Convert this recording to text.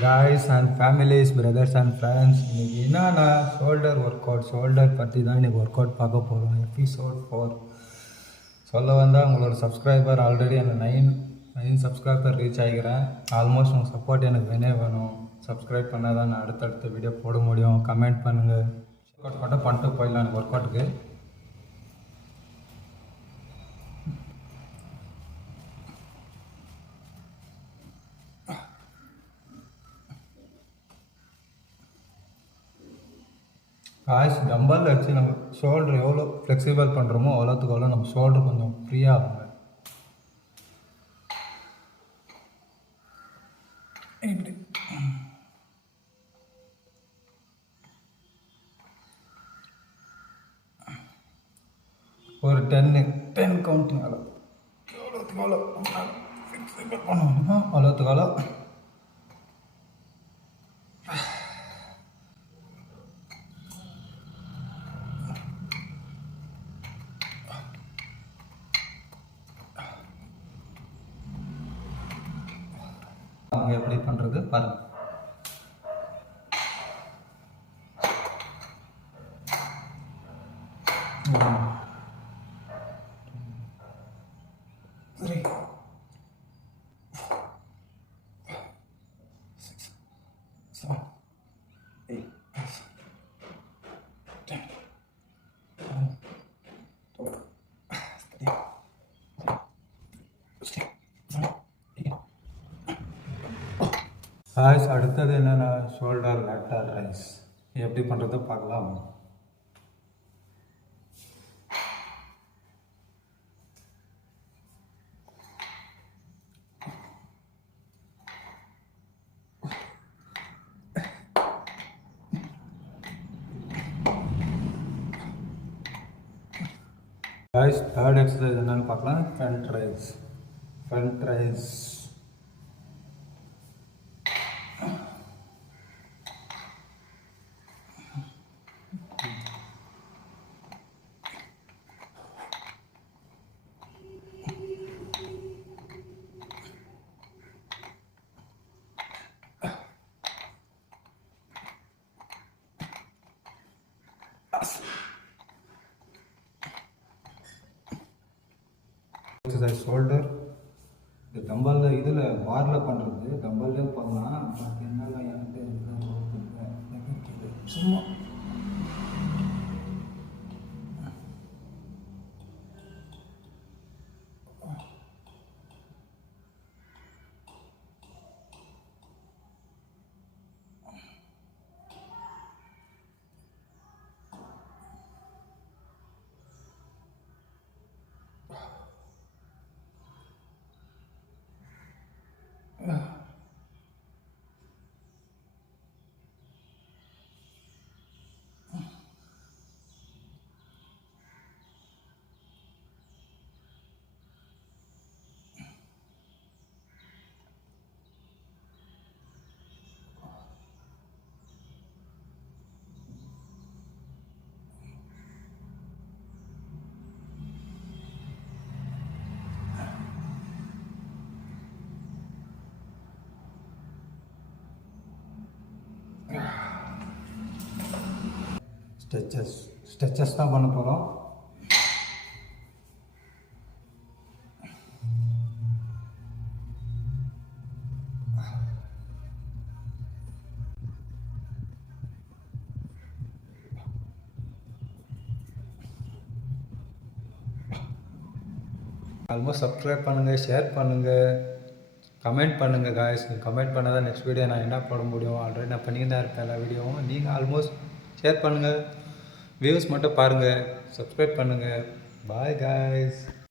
guys and families, brothers and friends. இன்னைக்கு என்னன்னா ஷோல்டர் பற்றி தான் இன்னைக்கு ஒர்க் அவுட் பார்க்க போகிறோம். எபிசோட் 4 சொல்ல வந்தால் உங்களோட சப்ஸ்கிரைபர் ஆல்ரெடி அந்த நைன் சப்ஸ்கிரைபர் ரீச் ஆகிக்கிறேன். ஆல்மோஸ்ட் உங்கள் சப்போர்ட் எனக்கு வேணும். சப்ஸ்கிரைப் பண்ணால் தான் நான் அடுத்தடுத்த வீடியோ போட முடியும். கமெண்ட் பண்ணுங்கள். ஒர்க் அவுட் மட்டும் பண்ணிட்டு போயிடலாம் எனக்கு ஒர்க் அவுட்டுக்கு. காய்ஸ் டம்பல் வச்சு நம்ம ஷோல்டர் எவ்வளோ ஃப்ளெக்சிபிள் பண்ணுறோமோ அவ்வளோத்துக்கு அவ்வளோ நம்ம ஷோல்டர் கொஞ்சம் ஃப்ரீயாக ஆகுங்க. இப்படி ஒரு 10 கவுண்டிங் எவ்வளோத்துக்கு எவ்வளோ ஃப்ளெக்சிபிள் பண்ணுவோமோ அவ்வளோத்துக்கு அவ்வளோ அவங்க எப்படி பண்ணுறது பாருங்கள். அடுத்தது என்னென்னா ஷோல்டர் லேட்டரல் ரைஸ் எப்படி பண்ணுறதை பார்க்கலாம். தேர்ட் எக்ஸசைஸ் என்னென்னு பார்க்கலாம். Front rice exercise shoulder. இது டம்பலில் இதில் பாரில் பண்ணுறது டம்பல்லையும் பண்ணலாம். பட் என்னென்ன எனக்கு சும்மா ஸ்ட்ரெச்சஸ் தான் பண்ண போகிறோம். ஆல்மோஸ்ட் சப்ஸ்கிரைப் பண்ணுங்கள், ஷேர் பண்ணுங்கள், கமெண்ட் பண்ணுங்கள் காய்ஸ். கமெண்ட் பண்ணால் தான் நெக்ஸ்ட் வீடியோ நான் என்ன போட முடியும். ஆல்ரெடி நான் பண்ணிட்டு தான் இருப்பேன் எல்லா வீடியோவும். நீங்கள் ஆல்மோஸ்ட் ஷேர் பண்ணுங்கள், வியூஸ் மட்டும் பாருங்கள், சப்ஸ்கிரைப் பண்ணுங்கள். Bye guys.